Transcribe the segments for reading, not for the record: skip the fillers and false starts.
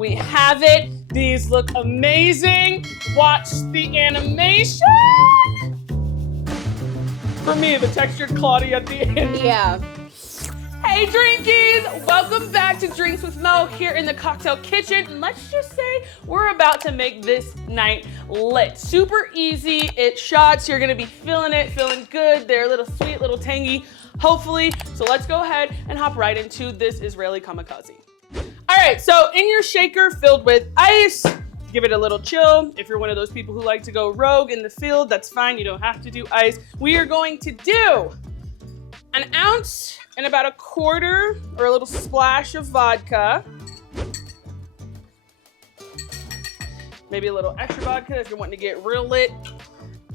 we have it. These look amazing. Watch the animation. For me, the textured cloudy at the end. Yeah. Hey drinkies, welcome back to Drinks with Mo here in the cocktail kitchen. And let's just say we're about to make this night lit. Super easy, it's shots, you're gonna be feeling it, feeling good. They're a little sweet, little tangy, hopefully. So let's go ahead and hop right into this Israeli Kamikaze. All right, so in your shaker filled with ice, give it a little chill. If you're one of those people who like to go rogue in the field, that's fine, you don't have to do ice. We are going to do 1 ounce and about 1/4 or a little splash of vodka. Maybe a little extra vodka if you're wanting to get real lit.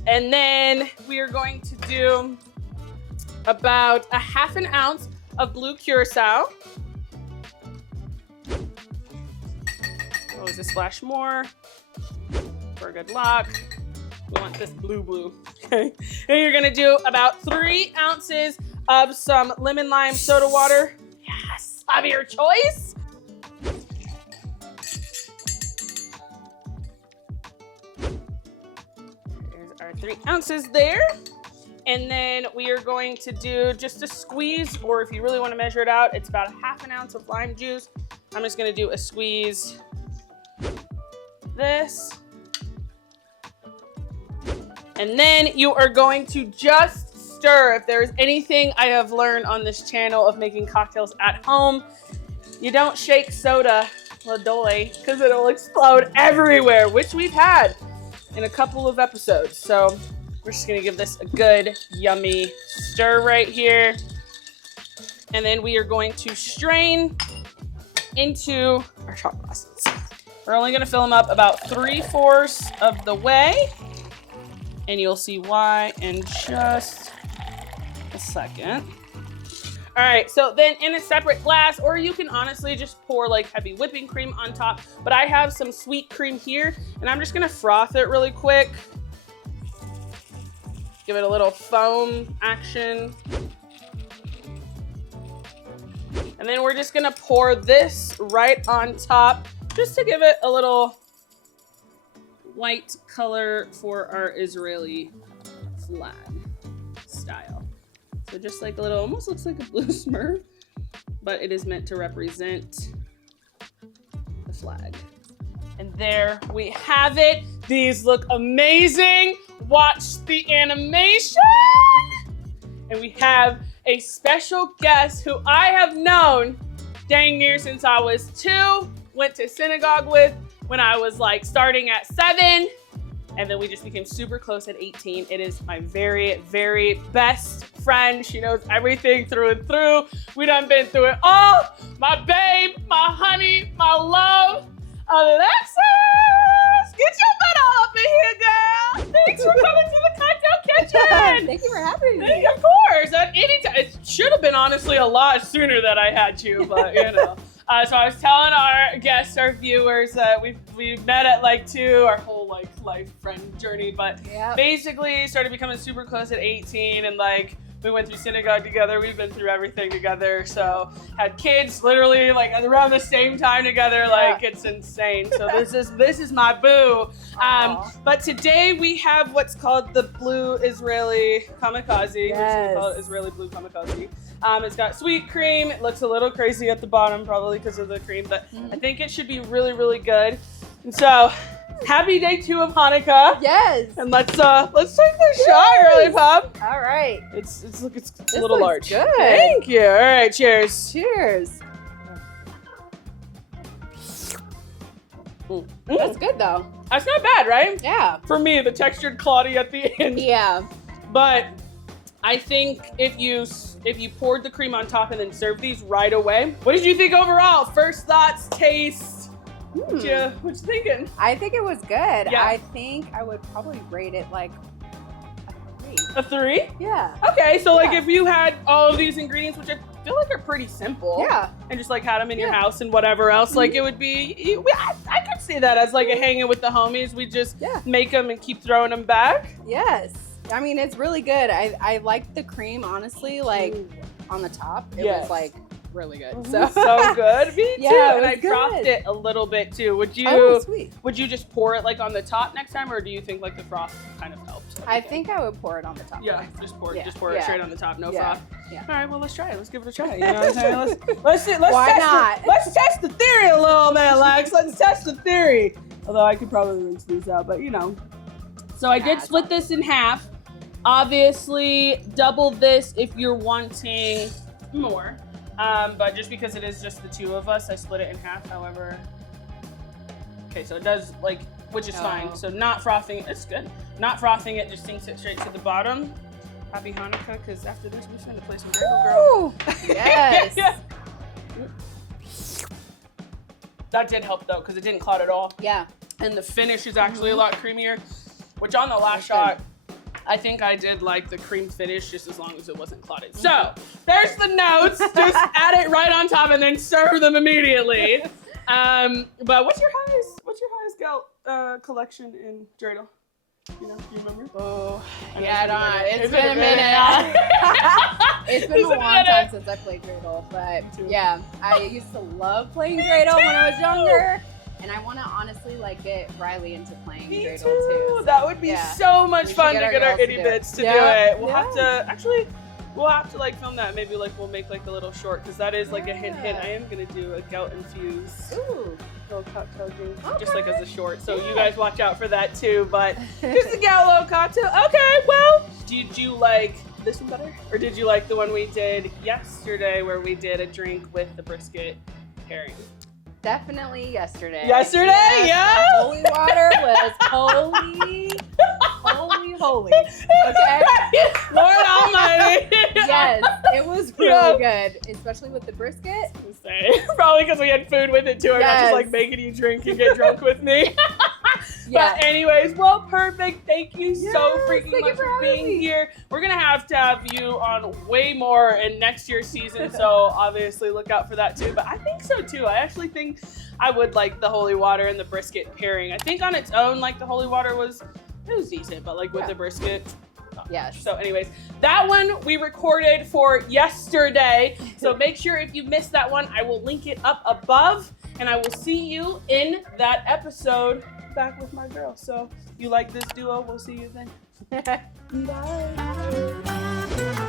And then we are going to do about 1/2 ounce of blue curaçao. Always a splash more for a good lock. We want this blue, okay? And you're gonna do about 3 ounces of some lemon lime soda water. Yes, of your choice. There's our 3 ounces there. And then we are going to do just a squeeze, or if you really want to measure it out, it's about 1/2 ounce of lime juice. I'm just gonna do a squeeze. This. And then you are going to just stir. If there is anything I have learned on this channel of making cocktails at home, you don't shake soda, Ladoy, because it'll explode everywhere, which we've had in a couple of episodes. So we're just gonna give this a good, yummy stir right here. And then we are going to strain into our shot glasses. We're only gonna fill them up about 3/4 of the way. And you'll see why in just a second. All right, so then in a separate glass, or you can honestly just pour like heavy whipping cream on top, but I have some sweet cream here, and I'm just gonna froth it really quick. Give it a little foam action. And then we're just gonna pour this right on top, just to give it a little white color for our Israeli flag style. So just like a little, almost looks like a blue smurf, but it is meant to represent the flag. And there we have it. These look amazing. Watch the animation. And we have a special guest who I have known dang near since I was 2, went to synagogue with when I was like starting at 7, and then we just became super close at 18. It is my very, very best friend. She knows everything through and through. We done been through it all. My babe, my honey, my love, Alexis! Get your butt all up in here, girl! Thanks for coming to the cocktail kitchen! Thank you for having me. Of course, at any time. It should have been honestly a lot sooner that I had you, but you know. So I was telling our guests, our viewers, that we met at like 2, our whole like life friend journey, but basically started becoming super close at 18, and like we went through synagogue together. We've been through everything together. So had kids literally like around the same time together. Like it's insane. So this is my boo. But today we have what's called the Blue Israeli Kamikaze. Yes. We call it Israeli Blue Kamikaze. It's got sweet cream. It looks a little crazy at the bottom, probably because of the cream, but I think it should be really, really good. And so, happy day 2 of Hanukkah. Yes. And let's take this shot, girly pop. All right. It's a little large. Good. Thank you. All right, cheers. Cheers. That's good though. That's not bad, right? Yeah. For me, the textured cloudy at the end. Yeah. But I think if you poured the cream on top and then served these right away, what did you think overall? First thoughts, taste. What you thinking? I think it was good. Yeah. I think I would probably rate it like A 3? Yeah. Okay, so like if you had all of these ingredients, which I feel like are pretty simple. Yeah. And just like had them in your house and whatever else, like it would be, I could see that as like a hanging with the homies. We just make them and keep throwing them back. Yes. I mean, it's really good. I like the cream, honestly, like on the top. It was like really good. So good. Me too. Yeah, it and I was frothed good. it a little bit too. Would you Oh, sweet. would you just pour it like on the top next time, or do you think like the froth kind of helped? I think I would pour it on the top. Yeah, just pour it. Yeah. Just pour it Yeah. straight on the top, no Yeah. froth. Yeah. All right, well let's try it. Let's give it a try. You know what I'm saying? Let's Why test not? Let's test the theory a little bit, Lex. Let's test the theory. Although I could probably rinse these out, but you know. So I did split this in half. Obviously, double this if you're wanting more. But just because it is just the two of us, I split it in half. However, okay, so it does like, which is fine. So not frothing it, it's good. Not frothing it just sinks it straight to the bottom. Happy Hanukkah, because after this we're going to play some Dreidel, girl. Yes. Yeah. That did help though, because it didn't clot at all. Yeah. And the finish is actually a lot creamier, which on the last shot, I think I did like the cream finish just as long as it wasn't clotted. So there's the notes. Just add it right on top and then serve them immediately. But what's your highest gout collection in Dreidel? You know, do you remember? Oh, I know yeah, I don't know. It's been a minute. Yeah. It's been a long time since I played Dreidel, but yeah, I used to love playing Dreidel when I was younger. And I want to honestly like get Riley into playing Dreidel too. So, that would be so much fun to get our itty bits to do it. We'll have to like film that. Maybe like we'll make like a little short, because that is like a hint. I am gonna do a gout infused little cocktail drink, just like as a short. So you guys watch out for that too. But just a gout little cocktail. Okay, well, did you like this one better, or did you like the one we did yesterday, where we did a drink with the brisket pairing? Definitely yesterday. Yesterday, yes, yeah. The holy water was holy. Okay. Lord Almighty. Yes, it was really good, especially with the brisket. Probably because we had food with it too. I'm not just like making you drink and get drunk with me. Yeah. But anyways, well, perfect. Thank you so freaking much for being here. We're gonna have to have you on way more in next year's season, so obviously look out for that too. But I think so too. I actually think I would like the holy water and the brisket pairing. I think on its own, like the holy water was decent, but like with the brisket. Yes. So anyways, that one we recorded for yesterday. So make sure if you missed that one, I will link it up above, and I will see you in that episode back with my girl. So you like this duo, we'll see you then. Bye.